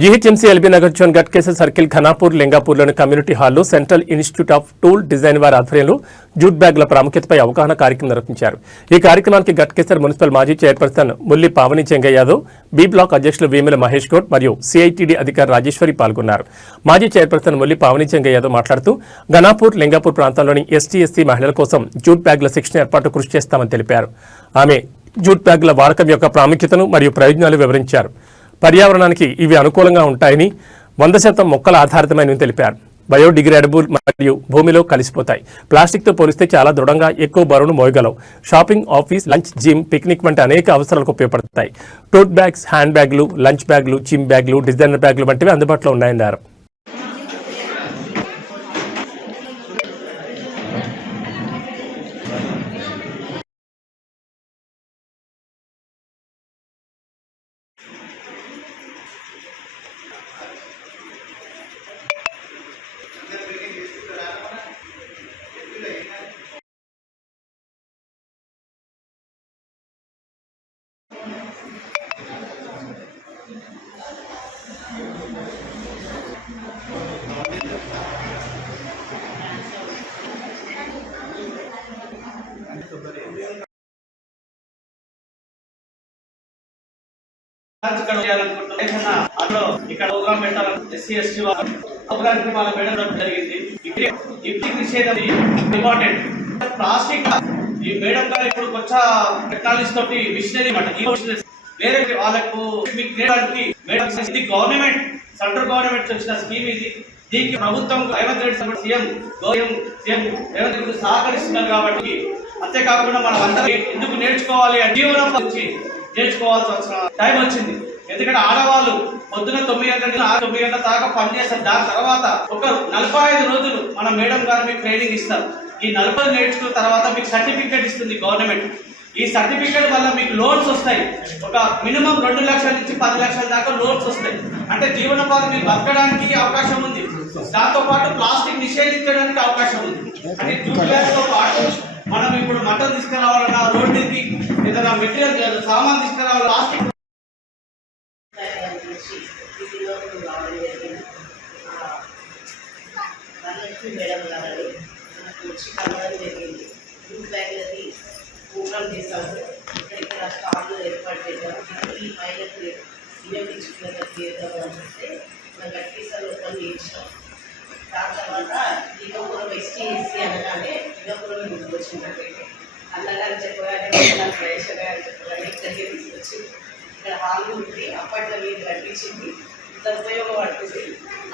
GHMC LB Nagar zone Ghatkesar circle Khanapur లింగాపూర్లోని community హాల్లో central institute of tool design వారి ఆధ్వర్యంలో జూట్ బ్యాగుల ప్రాముఖ్యతపై అవగాహన కార్యక్రమం నిర్వహించారు. ఈ కార్యక్రమానికి గట్కేసర్ మున్సిపల్ మాజీ chairperson Mulli Pavani Chengaiah Yadav, B block అధ్యక్షులు వేముల మహేష్ గౌడ్ మరియు సిఐటిడి అధికారి రాజేశ్వరి పాల్గొన్నారు. మాజీ చైర్పర్సన్ ముల్లి పావని చెంగయ్య యాదవ్ మాట్లాడుతూ ఘనాపూర్ లింగాపూర్ ప్రాంతాల్లోని ఎస్టీ మహిళల కోసం జూట్ బ్యాగుల శిక్షణ ఏర్పాటు కృషి చేస్తామని తెలిపారు. ఆమె జూట్ బ్యాగుల వాడకం యొక్క ప్రాముఖ్యతను మరియు ప్రయోజనాలు వివరించారు. పర్యావరణానికి ఇవి అనుకూలంగా ఉంటాయని, 100% మొక్కల ఆధారితమైనవి తెలిపారు. బయోడిగ్రేడబుల్ మరియు భూమిలో కలిసిపోతాయి. ప్లాస్టిక్తో పోలిస్తే చాలా దృఢంగా ఎక్కువ బరువును మోయగలవు. Shopping, office, lunch, gym, picnic వంటి అనేక అవసరాలకు ఉపయోగపడతాయి. టోట్ బ్యాగ్స్, హ్యాండ్ బ్యాగులు, లంచ్ బ్యాగులు, జిమ్ బ్యాగులు, డిజైనర్ బ్యాగులు వంటివి అందుబాటులో ఉన్నాయన్నారు. ఇక్కడ ప్రోగ్రామ్ పెట్టాలని ఎస్సీ ఎస్టీ ప్రోగ్రామ్ వాళ్ళ మేడం జరిగింది. ఇప్పుడు నిషేధం ఇంపార్టెంట్. ప్లాస్టిక్ ఈ మేడం గారు ఇప్పుడు కొంచెం టెక్నాలజీ తోటి మిషనరీ వేరే వాళ్ళకు మీకు గవర్నమెంట్ సెంట్రల్ గవర్నమెంట్ వచ్చిన స్కీమ్ ఇది. దీనికి ప్రభుత్వం రేవంత్ రెడ్డి సీఎం రేవంత్ రెడ్డి సహకరిస్తున్నారు. కాబట్టి అంతేకాకుండా మనం అందరూ ఎందుకు నేర్చుకోవాలి జీవనం నుంచి నేర్చుకోవాల్సి వచ్చిన టైం వచ్చింది. ఎందుకంటే ఆడవాళ్ళు పొద్దున 9 గంటల దాకా పనిచేస్తారు. దాని తర్వాత ఒక 45 రోజులు మన మేడం గారు మీకు ట్రైనింగ్ ఇస్తారు. ఈ 40 నేర్చుకున్న తర్వాత మీకు సర్టిఫికేట్ ఇస్తుంది గవర్నమెంట్. ఈ సర్టిఫికేట్ వల్ల మీకు లోన్స్ వస్తాయి. ఒక మినిమం 2 లక్షల నుంచి 10 లక్షల దాకా లోన్స్ వస్తాయి. అంటే జీవనోపాధి మీరు బతకడానికి అవకాశం ఉంది. దాంతో పాటు ప్లాస్టిక్ నిషేధించడానికి అవకాశం ఉంది. అంటే జూట్ బ్యాగ్స్ తో పాటు మనం ఇప్పుడు మటన్ తీసుకురావాలన్నా, రోడ్డుకి ఏదైనా మెటీరియల్ సామాన్ తీసుకురావాలి, ప్లాస్టిక్ మేడం గారు మనకు వచ్చి కలవడం జరిగింది. జూట్ బ్యాగులది ప్రోగ్రామ్ చేశాము. ఇక్కడ స్టాల్లో ఏర్పాటు చేశాము. ఈ మహిళలకు వినియోగించుకున్న చేద్దాము అంటే మనం గట్టిసారి ఓపెన్ చేయించాం. దాని తర్వాత శ్రీకాకుళం ఎస్టీ అనగానే శ్రీకాకుళం ముందుకు వచ్చిందంటే అన్నగారు చెప్పగానే ప్రవేశ గారు చెప్పగానే ఇక్కడికి తీసుకొచ్చి ఇక్కడ హాల్ ఉంది. అప్పట్లో మీరు కట్టించింది ఇంత ఉపయోగపడుతుంది.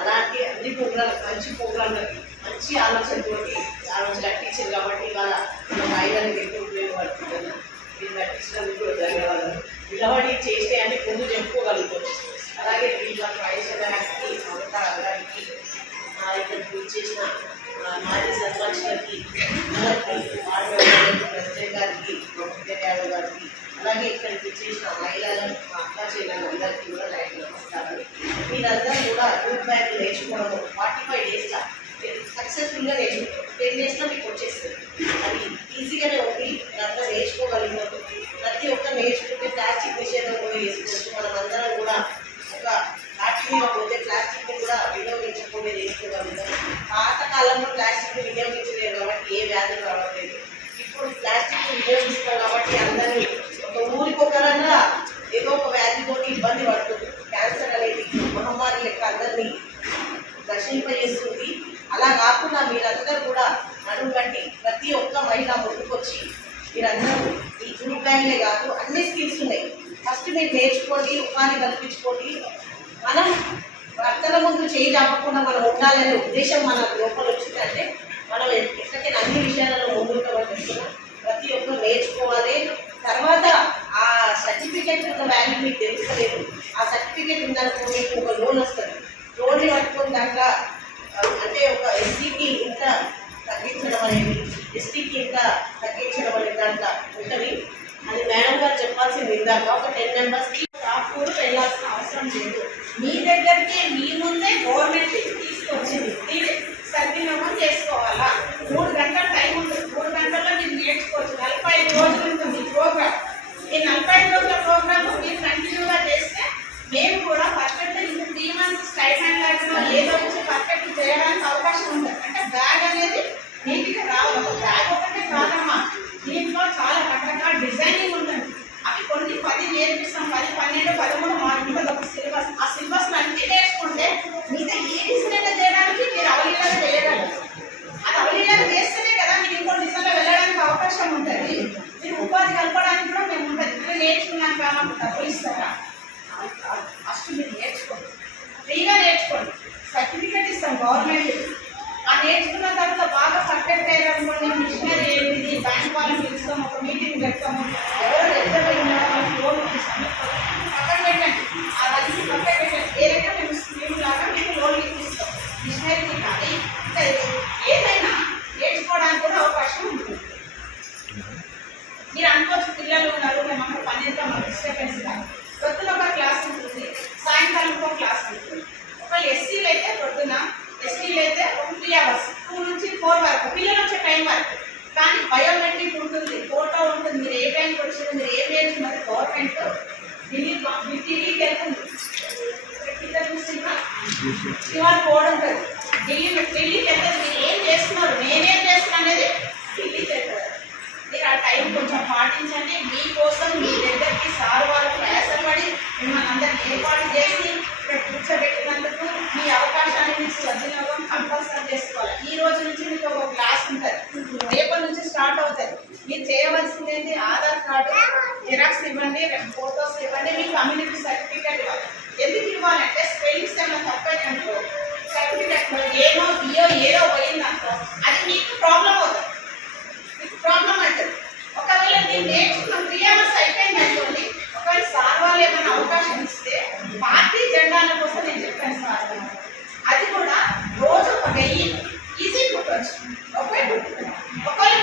అలాంటి అన్ని ప్రోగ్రామ్ మంచి ప్రోగ్రాంలకి మంచి ఆలోచనతోటి ఆ రోజు కట్టించారు. కాబట్టి ఇవాళ మన మహిళలకు ఎక్కువ ఉపయోగపడుతుందని మీరు కట్టించినందుకు కూడా ధన్యవాదాలు. నిలబడి చేస్తే అని ముందు చెప్పుకోగలుగుతాం. అలాగే వీళ్ళ ప్రవేశ గారికి, మమతా గారికి, ఇక్కడికి చేసిన మాజీ సర్పంచ్లకి, ప్రజల గారికి, యాదవ్ గారికి, అలాగే ఇక్కడికి చేసిన మహిళలను, మా అక్క చెల్లెలు అందరికీ కూడా నమస్కారం. వీళ్ళందరూ కూడా జూట్ బ్యాగ్ నేర్చుకోవడం 45 డేస్గా సక్సెస్ఫుల్గా నేర్చుకుంటాం. 10 డేస్లో మీకు వచ్చేస్తుంది. అది ఈజీగానే ఉంది. అంతా నేర్చుకోగలిగినప్పుడు ప్రతి ఒక్క నేర్చుకుంటే ప్లాస్టిక్ నిషేధం కూడా వేసుకోవచ్చు. మనం అందరం కూడా ఒక ఫ్యాక్టరీలో పోతే ప్లాస్టిక్ని కూడా వినియోగించకుండా చేసుకోగలుగుతాం. పాతకాలంలో ప్లాస్టిక్ని వినియోగించలేదు కాబట్టి ఏ వ్యాధులు రావట్లేదు. ఇప్పుడు ప్లాస్టిక్ వినియోగిస్తాం కాబట్టి అందరినీ ఒక ఊరికొకరన్నా ఏదో ఒక వ్యాధితోటి ఇబ్బంది పడుతుంది. క్యాన్సర్ అనేది మహమ్మారి లెక్క అందరినీ నశింపజేస్తుంది. అలా కాకుండా మీరందరూ కూడా అడుగుండి ప్రతి ఒక్క మహిళ ముందుకొచ్చి మీరందరూ ఈ జూట్ బ్యాగ్లే కాదు అన్ని స్కిల్స్ ఉన్నాయి. ఫస్ట్ మీరు నేర్చుకోండి, ఉపాధి కల్పించుకోండి. మనం భర్తల ముందు చేయి చాపకుండా మనం ఉండాలనే ఉద్దేశం మన లోపల వచ్చిందంటే మనం ఎక్కడికైనా అన్ని విషయాలలో ముందుగా పడుతున్నాం. ప్రతి ఒక్కరు నేర్చుకోవాలి. తర్వాత ఆ సర్టిఫికేట్ ఉన్న వాల్యూ మీకు తెలుస్తలేదు. ఆ సర్టిఫికేట్ ఉందనుకో మీకు ఒక లోన్ వస్తుంది. లోన్ని పట్టుకుని దాంట్లో అంటే ఒక ఎస్సీకి ఇంత తగ్గించడం అనేది, ఎస్టీకి ఇంత తగ్గించడం అనేది దాంట్లో ఉంటుంది. అది మేడం గారు చెప్పాల్సింది ఇందాక ఒక 10 మెంబర్స్కి కూడా వెళ్ళాల్సిన అవసరం లేదు. మీ దగ్గరికి మీ ముందే గవర్నమెంట్ తీసుకొచ్చింది. మీరు సద్వినియోగం చేసుకోవాలా. 3 గంటల టైం ఉంటుంది. 3 గంటల్లో మీరు నేర్చుకోవచ్చు. 45 రోజులు ఉంటుంది ప్రోగ్రామ్. ఈ 45 రోజుల ప్రోగ్రామ్ మీరు కంటిన్యూగా చేస్తే మేము కూడా పర్ఫెక్ట్గా 13 మాకు ఒక సిలబస్. ఆ సిలబస్ అన్ని నేర్చుకుంటే మిగతా ఏ డిసిజన్ చేయడానికి మీరు అవలీలాగా చేయగలరు. అది అవలీలాగా చేస్తేనే కదా మీరు ఇంకో డిసిజన్లో వెళ్ళడానికి అవకాశం ఉంటుంది. మీరు ఉపాధి కలపడానికి కూడా మేము ఉంటుంది. మీరు నేర్చుకున్నాక మాకు డబ్బులు ఇస్తారా? ఫస్ట్ మీరు నేర్చుకోండి, ఫ్రీగా నేర్చుకోండి. సర్టిఫికేట్ ఇస్తాం గవర్నమెంట్. ఆ నేర్చుకున్న తర్వాత బాగా పర్ఫెక్ట్ అయ్యారనుకోండి, మిషనరీ ఏంటిది, బ్యాంక్ వాళ్ళని పిలుస్తాం, ఒక మీటింగ్ పెడతాము, ఎవరు ఎక్కడ ఉన్నారో వాళ్ళకి లోన్ ఇస్తాము. పక్కన పెట్టండి, అవన్నీ పక్కన పెట్టండి. ఏ రకంగా మేము స్కీమ్ లాగా మీకు లోన్ ఇప్పిస్తాం. మిషనరీకి కానీ ఇంకా ఏదైనా నేర్చుకోవడానికి కూడా అవకాశం ఉంటుంది. మీరు అనుకోవచ్చు పిల్లలు ఉన్నారు, మేము అక్కడ పని ఎంత మాకు డిస్టర్బెన్స్ కాదు. పొద్దున ఒక క్లాస్ ఉంటుంది, సాయంకాలం ఒక క్లాస్ ఉంటుంది. ఒకళ్ళు ఎస్సీలు అయితే పొద్దున, ఎస్టీలు అయితే 3 hours 2 నుంచి 4 వరకు పిల్లలు వచ్చే టైం వరకు. కానీ బయోమెట్రిక్ ఉంటుంది, ఫోటో ఉంటుంది, మీరు ఏ టైంకి వచ్చింది, మీరు ఏం నేర్చుకున్నది గవర్నమెంట్ ఢిల్లీకి వెళ్తుంది. శివారు కోడ్ ఉంటుంది, ఢిల్లీకి వెళ్తుంది. మీరు ఏం చేస్తున్నారు, నేనేం చేస్తున్నా అనేది ఢిల్లీకి వెళ్తుంది. మీరు ఆ టైం కొంచెం పాటించండి. మీకోసం మీ దగ్గరికి సార్ వాళ్ళు ప్రయాసపడి మిమ్మల్ని అందరినీ ఏర్పాటు చేసి ఇక్కడ కూర్చోబెట్టినందుకు మీ అవకాశాన్ని మీకు సద్వినియోగం కంపల్సరీ చేసుకోవాలి. ఈ రోజు నుంచి మీకు ఒక క్లాస్ ఉంటుంది, రేపటి నుంచి స్టార్ట్ అవుతుంది. మీరు చేయవలసింది ఏంటి, ఆధార్ కార్డు జిరాక్స్ ఇవ్వండి, ఫోటోస్ ఇవ్వండి, మీ కమ్యూనిటీ సర్టిఫికేట్ ఇవ్వాలి. ఎందుకు ఇవ్వాలంటే స్పెల్లింగ్స్ ఏమైనా తప్పైందనుకో సర్టిఫికేట్లో ఏనో బియో ఏదో పోయిందనుకో అది మీకు ప్రాబ్లం అవుతుంది, ప్రాబ్లం అంటుంది. ఒకవేళ నేను నేర్చుకున్న 3 hours అయిపోయింది అనుకోండి, ఒకవేళ సార్ వాళ్ళు ఏమైనా అవకాశం ఇస్తే పార్టీ జెండాల కోసం నేను చెప్పాను సార్, అది కూడా రోజు ఒక 1000 ఈజీ కుట్టవచ్చు. ఒకవేళ